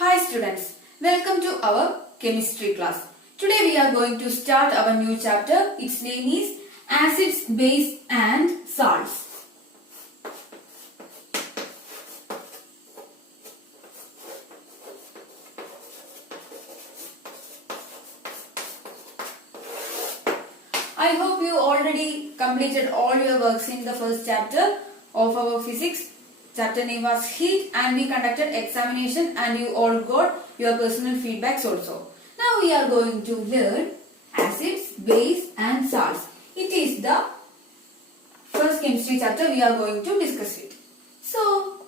Hi students, welcome to our chemistry class. Today we are going to start our new chapter. Its name is acids, base and salts. I hope you already completed all your works in the first chapter of our physics. Chapter name was heat and we conducted examination and you all got your personal feedbacks also. Now we are going to learn acids, base and salts. It is the first chemistry chapter we are going to discuss it. So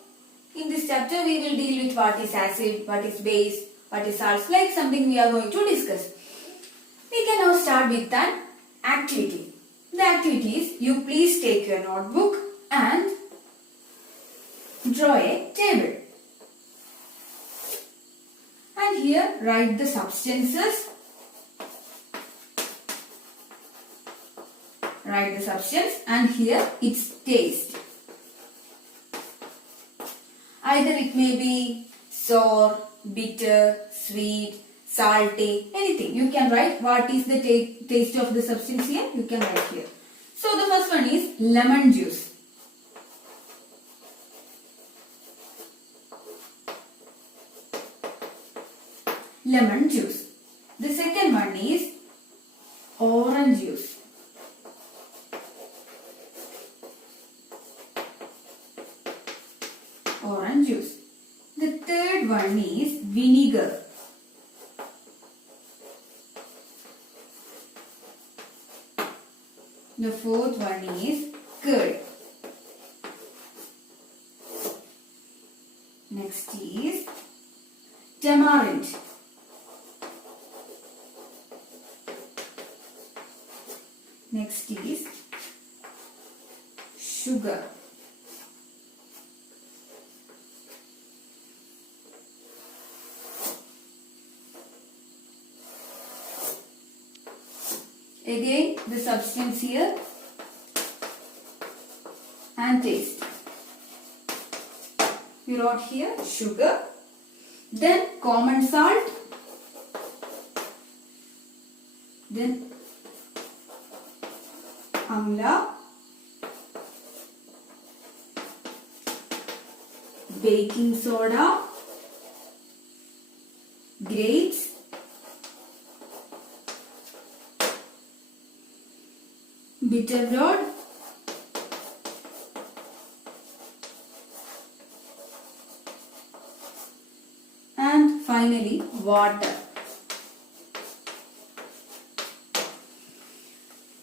in this chapter we will deal with what is acid, what is base, what is salts, like something we are going to discuss. We can now start with an activity. The activity is you please take your notebook and draw a table. And here write the substances. Write the substance and here its taste. Either it may be sour, bitter, sweet, salty, anything. You can write what is the taste of the substance here. You can write here. So the first one is lemon juice. Lemon juice. The second one is orange juice. Orange juice. The third one is vinegar. The fourth one is curd. Next is tamarind. Next is sugar. Again the substance here and taste. You wrote here sugar, then common salt, then amla, baking soda, grapes, bitter gourd, and finally water.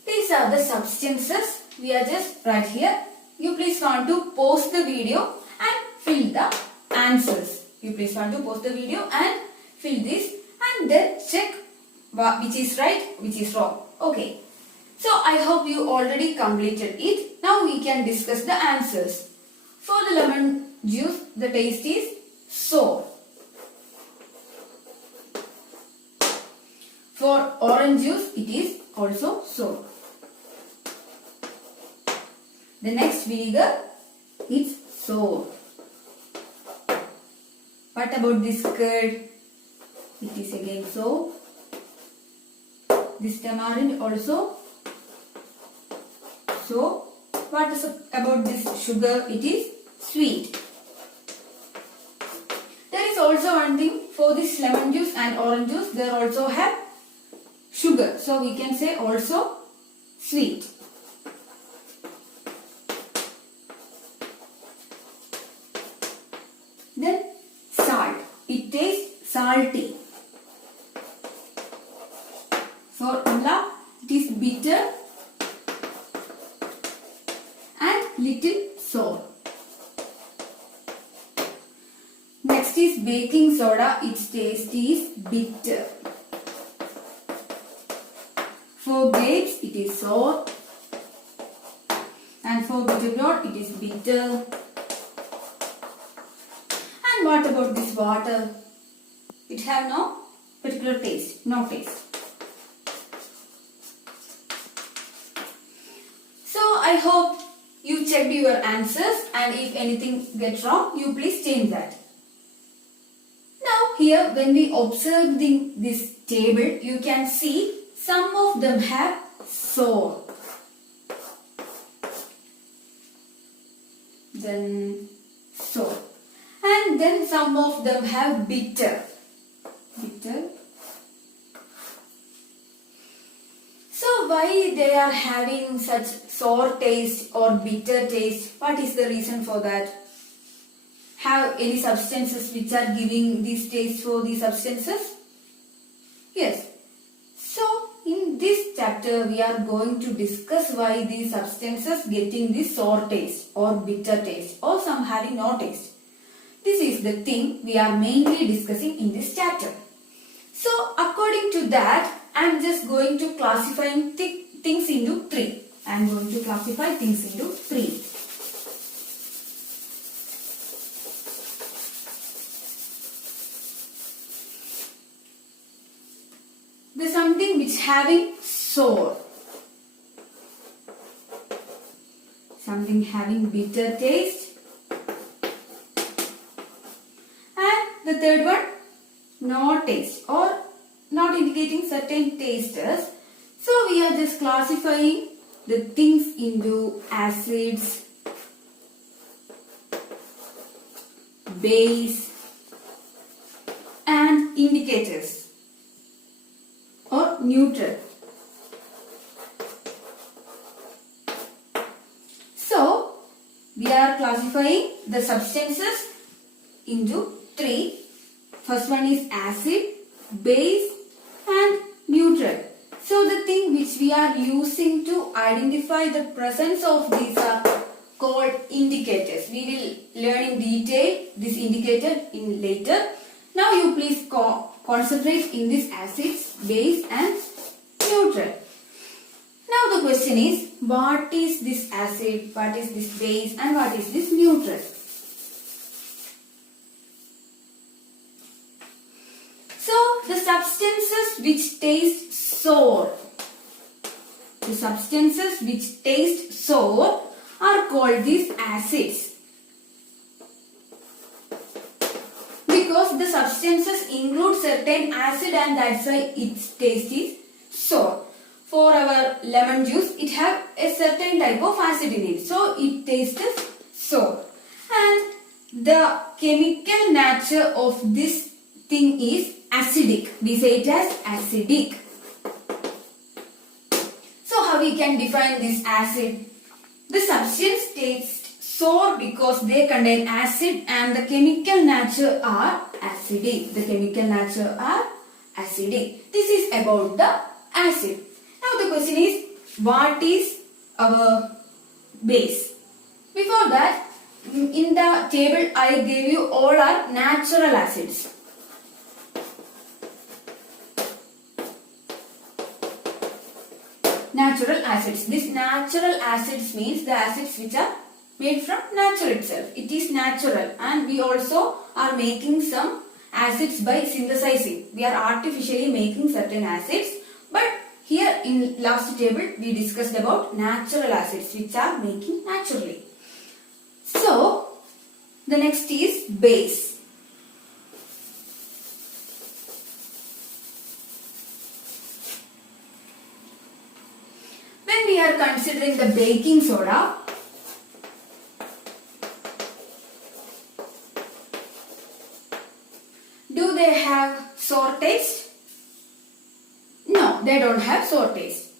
These are the substances we are just right here. You please want to pause the video and fill the answers. You please want to pause the video and fill this and then check which is right, which is wrong. Okay. So I hope you already completed it. Now we can discuss the answers. For the lemon juice, the taste is sour. For orange juice, it is also sour. The next vinegar, it's sour. What about this curd? It is again sour. This tamarind also. So, what is about this sugar? It is sweet. There is also one thing for this lemon juice and orange juice. They also have sugar. So, we can say also sweet. Then salt. It tastes salty. For amla, it is bitter. Little sour. Next is baking soda. Its taste is bitter. For grapes, it is sour. And for bitter gourd, it is bitter. And what about this water? It have no particular taste. No taste. So I hope you checked your answers and if anything gets wrong, you please change that. Now here here when we observe this table, you can see some of them have sour. Then sour. And then some of them have bitter. So why they are having such sour taste or bitter taste? What is the reason for that? Have any substances which are giving this taste for these substances? Yes. So in this chapter we are going to discuss why these substances getting this sour taste or bitter taste or some having no taste. This is the thing we are mainly discussing in this chapter. So according to that, I am just going to classify things into three. I am going to classify things into three. There's something which having sour, something having bitter taste, and the third one no taste or not indicating certain tastes. So we are just classifying the things into acids, base and indicators or neutral. So we are classifying the substances into three. First one is acid, base and neutral. So the thing which we are using to identify the presence of these are called indicators. We will learn in detail this indicator in later. Now you please concentrate in this acids, base and neutral. Now the question is, what is this acid, what is this base and what is this neutral? So the substances which taste sour, are called these acids. Because the substances include certain acid and that's why its taste is sour. For our lemon juice, it have a certain type of acid in it. So it tastes sour. And the chemical nature of this thing is acidic. We say it as acidic. So how we can define this acid? The substance tastes sour because they contain acid and the chemical nature are acidic. This is about the acid. Now the question is, what is our base? Before that, in the table I gave you all are natural acids. Natural acids. These natural acids means the acids which are made from nature itself. It is natural, and we also are making some acids by synthesizing. We are artificially making certain acids, but here in last table we discussed about natural acids which are making naturally. So the next is base. When we are considering the baking soda, do they have sour taste? No, they don't have sour taste.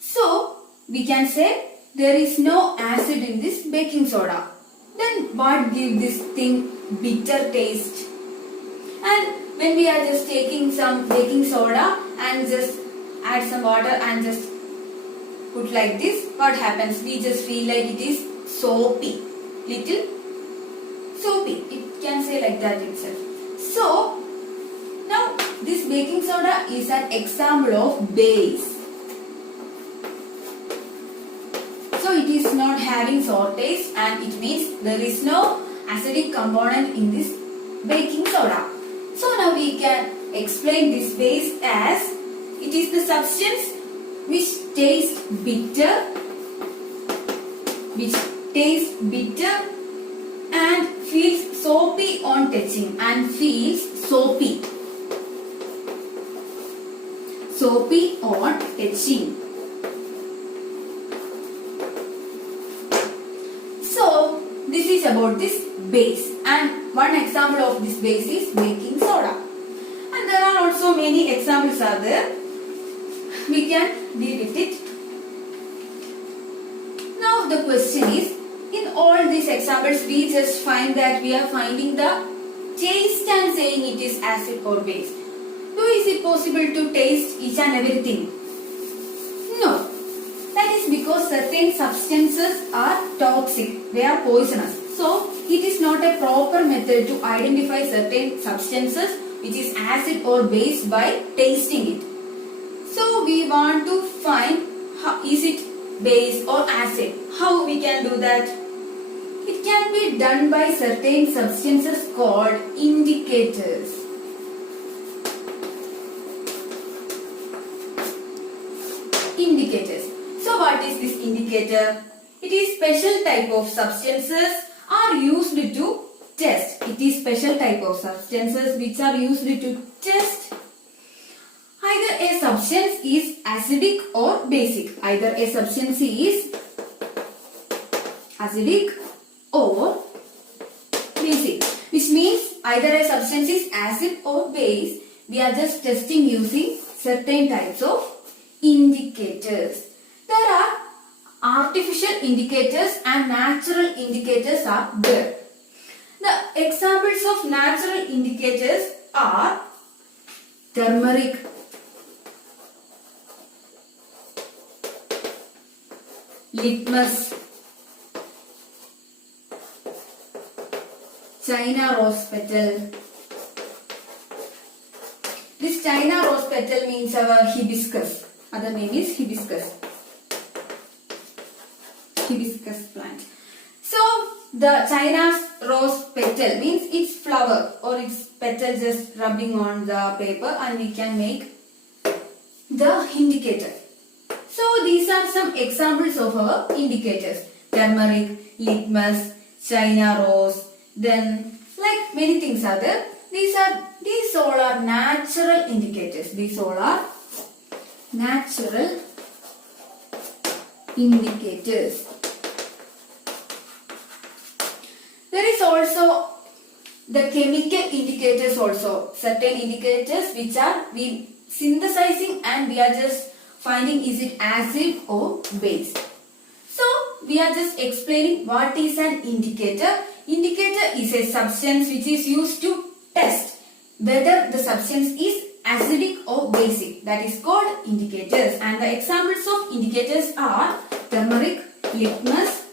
So we can say there is no acid in this baking soda. Then what gives this thing bitter taste? And when we are just taking some baking soda and just add some water and just put like this, what happens? We just feel like it is soapy, little soapy. It can say like that itself. So now this baking soda is an example of base. So it is not having sour taste and it means there is no acidic component in this baking soda. So now we can explain this base as it is the substance which tastes bitter and feels soapy on touching and feels soapy. Soapy on etching. So this is about this base, and one example of this base is baking soda. And there are also many examples are there. We can deal with it. Now the question is, in all these examples we just find that we are finding the taste and saying it is acid or base. So is it possible to taste each and everything? No. That is because certain substances are toxic. They are poisonous. So it is not a proper method to identify certain substances which is acid or base by tasting it. So we want to find is it base or acid. How we can do that? It can be done by certain substances called indicators. Indicators. So what is this indicator? It is special type of substances are used to test. It is special type of substances which are used to test either a substance is acidic or basic. Either a substance is acidic or basic. Which means either a substance is acid or base. We are just testing using certain types of indicators. There are artificial indicators and natural indicators are there. The examples of natural indicators are turmeric, litmus, China rose petal. This China rose petal means our hibiscus. Other name is hibiscus. Hibiscus plant. So the China rose petal means its flower or its petal just rubbing on the paper, and we can make the indicator. So these are some examples of our indicators. Turmeric, litmus, China rose, then like many things are there. These all are natural indicators. These all are natural indicators. There is also the chemical indicators also. Certain indicators which are we synthesizing and we are just finding is it acid or base. So we are just explaining what is an indicator. Indicator is a substance which is used to test whether the substance is acidic or basic. That is called indicators. And the examples of indicators are turmeric, litmus,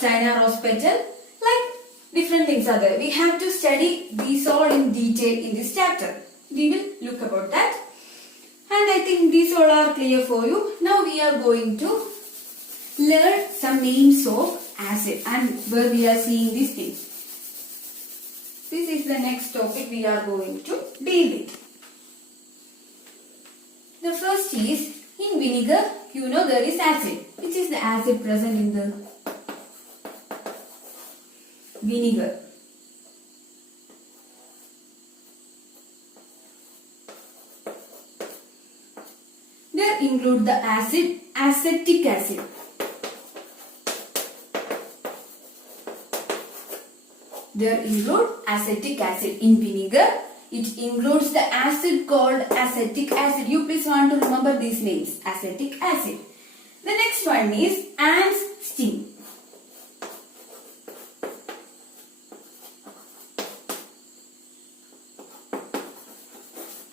China rose petal. Like different things are there. We have to study these all in detail in this chapter. We will look about that. And I think these all are clear for you. Now we are going to learn some names of acid and where we are seeing these things. This is the next topic we are going to deal with. The first is, in vinegar, you know there is acid. Which is the acid present in the vinegar? There include the acid, acetic acid. There include acetic acid in vinegar. It includes the acid called acetic acid. You please want to remember these names. Acetic acid. The next one is ants sting.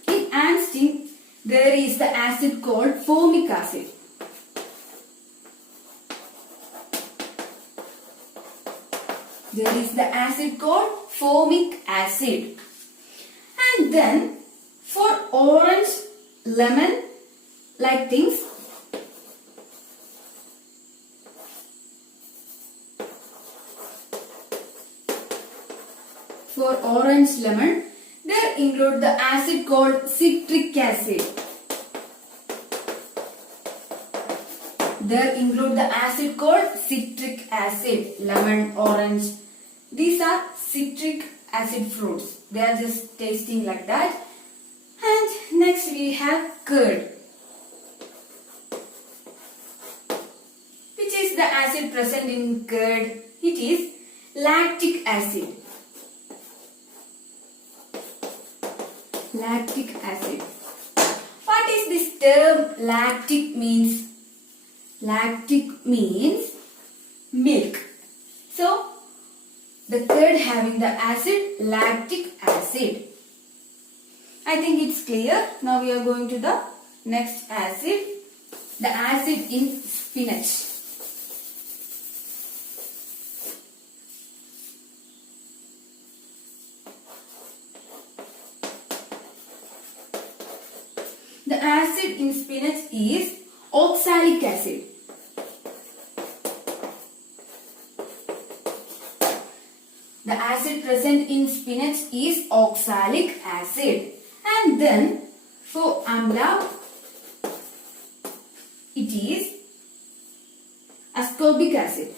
In ants sting, there is the acid called formic acid. There is the acid called formic acid. And then for orange, lemon like things, for orange, lemon, there include the acid called citric acid. There include the acid called citric acid, lemon, orange. These are citric acid fruits. They are just tasting like that. And next we have curd, which is the acid present in curd. It is lactic acid. Lactic acid. What is this term lactic means? Lactic means milk. So, the curd having the acid, lactic acid. I think it's clear. Now we are going to the next acid. The acid in spinach. The acid in spinach is oxalic acid. The acid present in spinach is oxalic acid. And then for amla, it is ascorbic acid.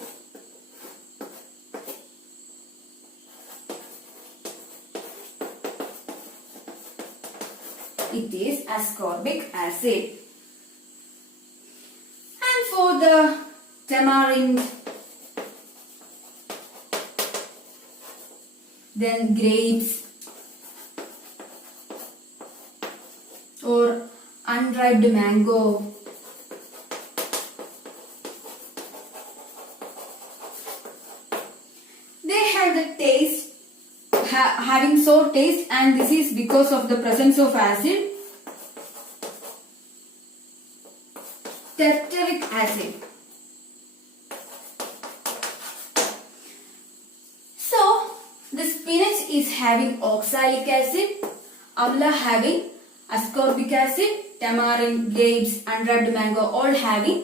It is ascorbic acid. And for the tamarind, then grapes or unripe mango, they have the taste, having sour taste, and this is because of the presence of acid, tartaric acid. So the spinach is having oxalic acid, amla having ascorbic acid, tamarind, grapes, unripe mango all having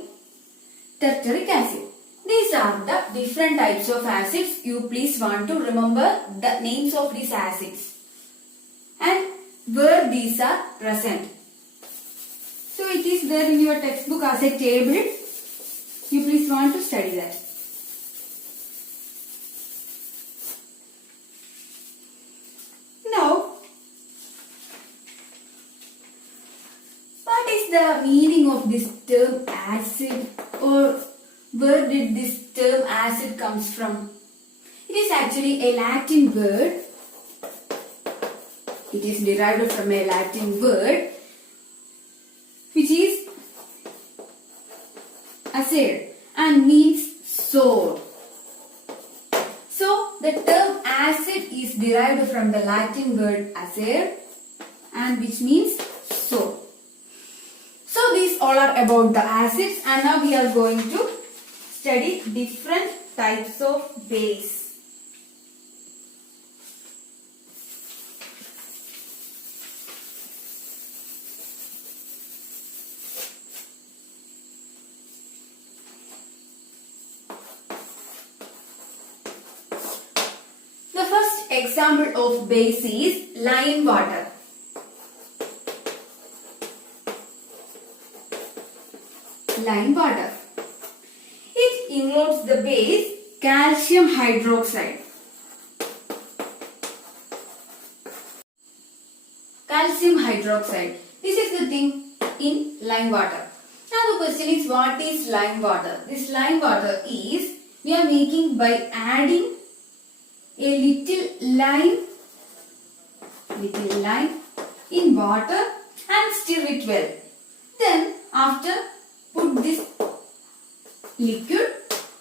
tartaric acid. These are the different types of acids. You please want to remember the names of these acids and where these are present. So it is there in your textbook as a table. You please want to study that. Now, what is the meaning of this term acid, or where did this term acid comes from? It is actually a Latin word. It is derived from a Latin word which is acid and means sour. So the term acid is derived from the Latin word acid and which means sour. So these all are about the acids, and now we are going to study different types of base. The first example of base is lime water. Lime water. It includes the base calcium hydroxide. Calcium hydroxide. This is the thing in lime water. Now the question is, what is lime water? This lime water is, we are making by adding a little lime in water and stir it well. Then after, put this liquid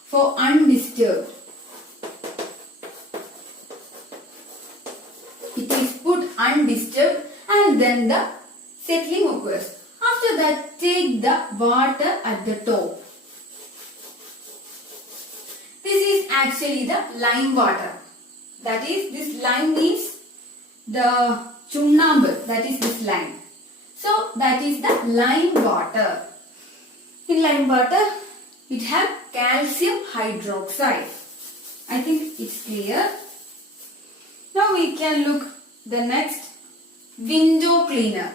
for undisturbed. It is put undisturbed and then the settling occurs. After that, take the water at the top. This is actually the lime water. That is, this lime means the chunnambu, that is this lime. So that is the lime water. In lime water, it has calcium hydroxide. I think it's clear. Now we can look the next, window cleaner.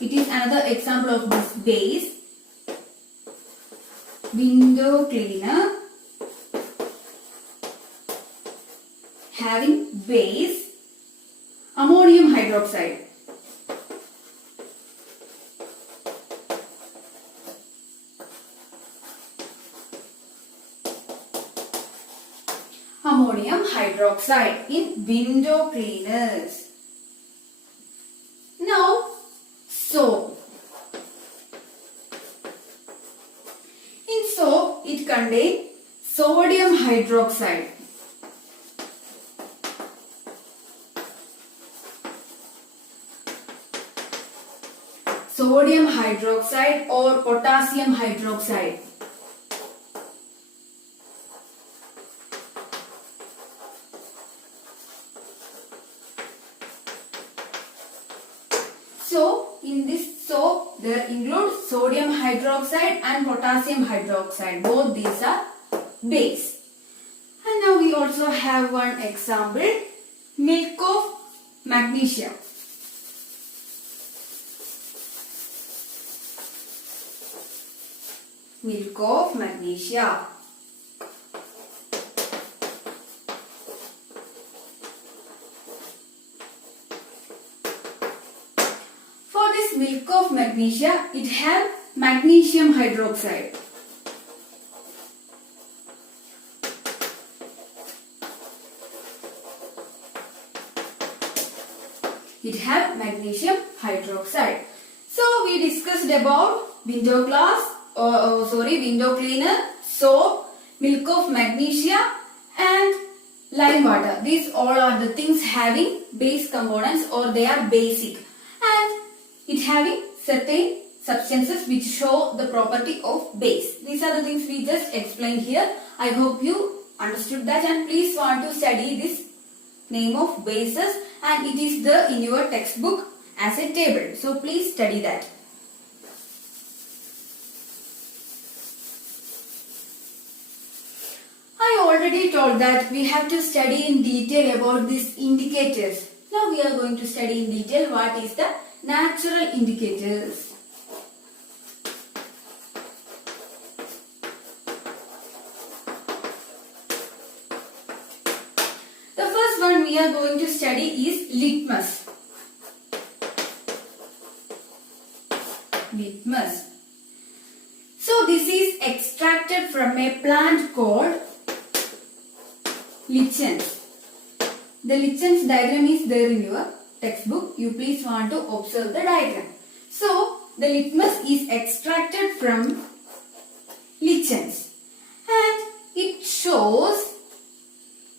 It is another example of this base. Window cleaner having base hydroxide. Ammonium hydroxide in window cleaners. Now, soap. In soap, it contains sodium hydroxide. Sodium hydroxide or potassium hydroxide. So, in this soap, there include sodium hydroxide and potassium hydroxide. Both these are base. And now we also have one example, milk of magnesia. Milk of magnesia. For this milk of magnesia, it has magnesium hydroxide. It has magnesium hydroxide. So we discussed about window glass, window cleaner, soap, milk of magnesia and lime water. These all are the things having base components or they are basic. And it having certain substances which show the property of base. These are the things we just explained here. I hope you understood that and please want to study this name of bases and it is there in your textbook as a table. So please study that. I already told that we have to study in detail about these indicators. Now we are going to study in detail what is the natural indicators. The first one we are going to study is litmus. Litmus. So this is extracted from a plant called lichens. The lichens diagram is there in your textbook. You please want to observe the diagram. So the litmus is extracted from lichens and it shows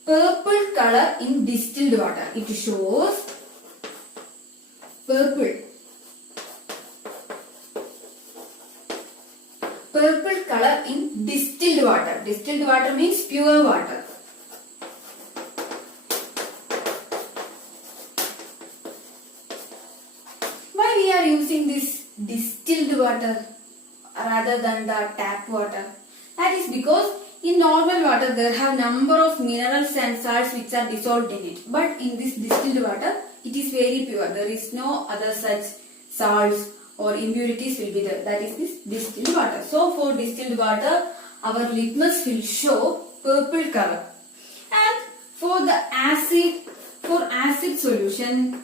purple color in distilled water. It shows purple color in distilled water. Distilled water means pure water. Why we are using this distilled water rather than the tap water? That is because in normal water there have number of minerals and salts which are dissolved in it. But in this distilled water it is very pure. There is no other such salts or impurities will be there. That is this distilled water. So for distilled water our litmus will show purple color. And for the acid solution,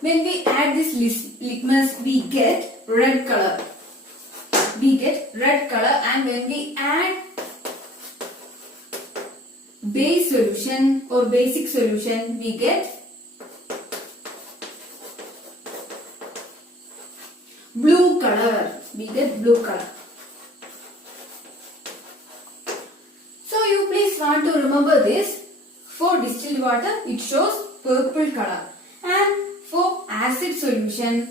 when we add this litmus we get red color. And when we add base solution or basic solution we get blue color. So you please want to remember this. For distilled water it shows purple color and for acid solution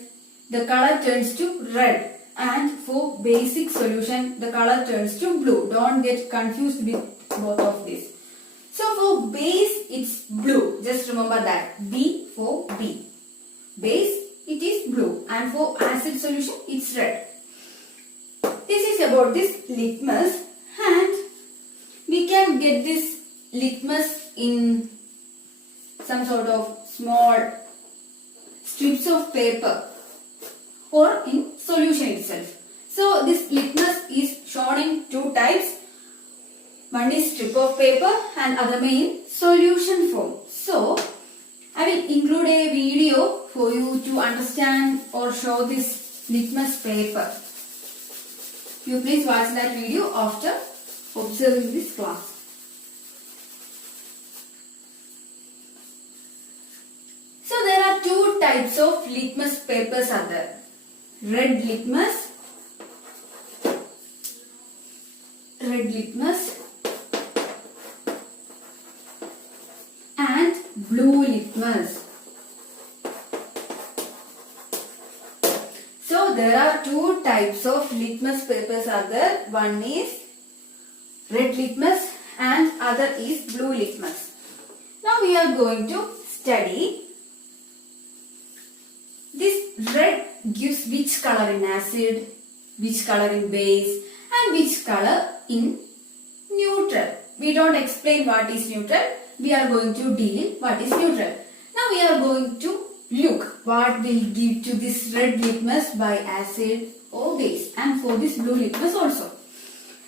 the color turns to red. And for basic solution the color turns to blue. Don't get confused with both of these. So for base it's blue. Just remember that. B for B. Base it is blue and for acid solution it's red. This is about this litmus and we can get this litmus in some sort of small strips of paper or in solution itself. So this litmus is shown in two types. One is strip of paper and other in solution form. So, I will include a video for you to understand or show this litmus paper. You please watch that video after observing this class. So there are two types of litmus papers are there. Red litmus and blue litmus. So there are two types of litmus papers are there. One is red litmus and other is blue litmus. Now we are going to study this. Red gives which color in acid, which color in base and which color in neutral. We don't explain what is neutral. We are going to deal what is neutral. Now we are going to look what will give to this red litmus by acid or base, and for this blue litmus also.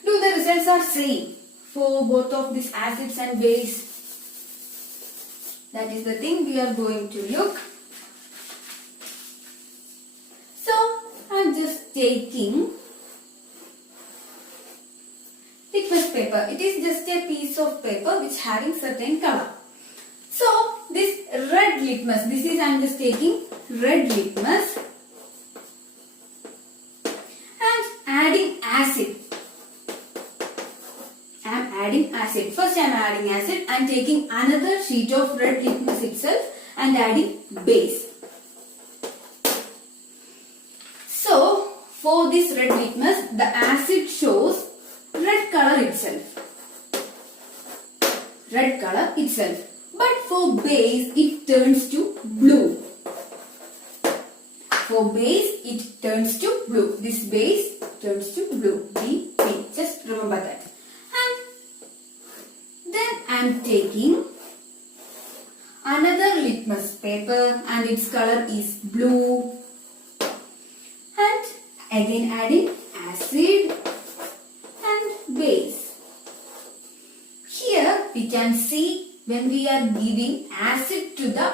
Do the results are same for both of these acids and base? That is the thing we are going to look. So I am just taking litmus paper. It is just a piece of paper which having certain color. So this red litmus, this is I am just taking red litmus and adding acid. I am adding acid. First I am adding acid and taking another sheet of red litmus itself and adding base. So for this red litmus, the acid shows red color itself. Red color itself. But for base, it turns to blue. For base, it turns to blue. This base turns to blue. B. Just remember that. And then I am taking another litmus paper and its color is blue. And again adding acid and base. Here we can see when we are giving acid to the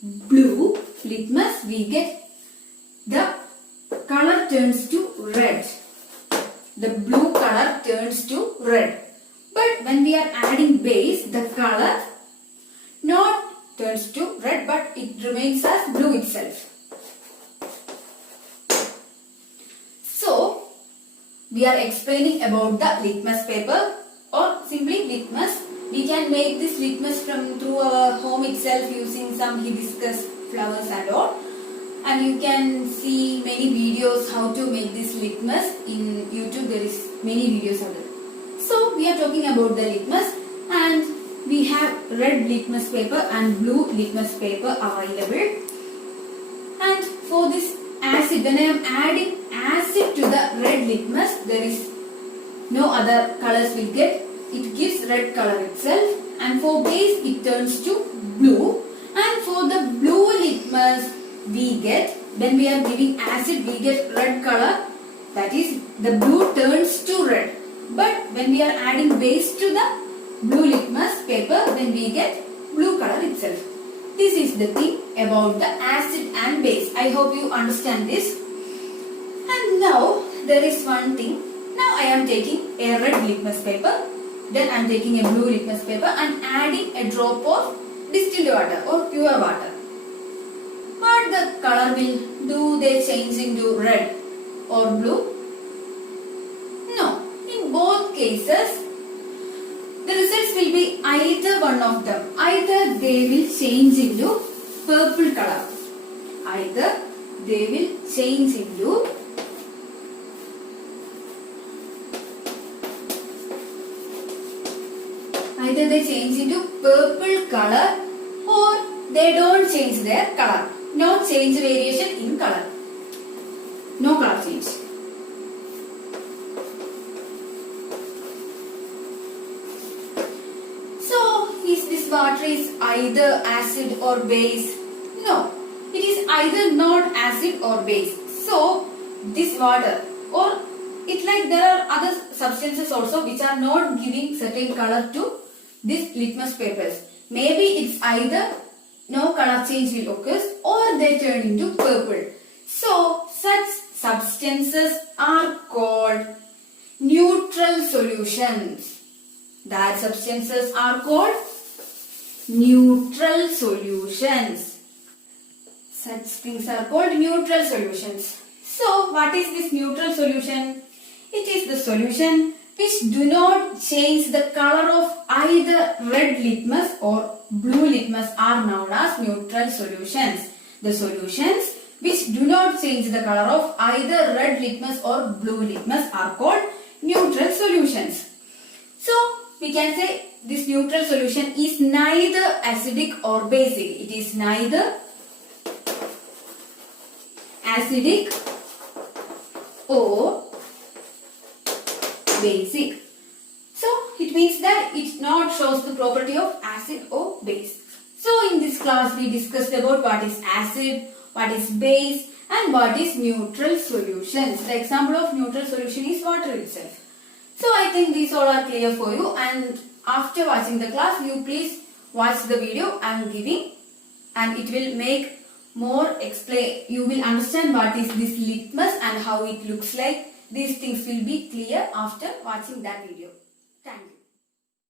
blue litmus, we get the color turns to red. The blue color turns to red. But when we are adding base, the color not turns to red but it remains as blue itself. So, we are explaining about the litmus paper or simply litmus. We can make this litmus through our home itself using some hibiscus flowers and all. And you can see many videos how to make this litmus. In YouTube there is many videos of it. So we are talking about the litmus and we have red litmus paper and blue litmus paper available. And for this acid, when I am adding acid to the red litmus, there is no other colors will get. It gives red color itself, and for base it turns to blue, and for the blue litmus we get, when we are giving acid we get red color, that is the blue turns to red. But when we are adding base to the blue litmus paper, then we get blue color itself. This is the thing about the acid and base. I hope you understand this. And now there is one thing. Now I am taking a red litmus paper. Then I am taking a blue litmus paper and adding a drop of distilled water or pure water. What the color will do? They change into red or blue? No. In both cases, the results will be either one of them. Either they will change into purple color. Either they will change into either they change into purple color or they don't change their color. No change variation in color. No color change. So, is this water is either acid or base? No. It is either not acid or base. So, this water or it like there are other substances also which are not giving certain color to these litmus papers. Maybe it's either no color change will occur or they turn into purple. So such substances are called neutral solutions. That substances are called neutral solutions. Such things are called neutral solutions. So what is this neutral solution? It is the solution which do not change the color of either red litmus or blue litmus are known as neutral solutions. The solutions which do not change the color of either red litmus or blue litmus are called neutral solutions. So we can say this neutral solution is neither acidic or basic. It is neither acidic or basic. So it means that it not shows the property of acid or base. So in this class we discussed about what is acid, what is base and what is neutral solutions. The example of neutral solution is water itself. So I think these all are clear for you, and after watching the class you please watch the video I am giving, and it will make more explain. You will understand what is this litmus and how it looks like. These things will be clear after watching that video.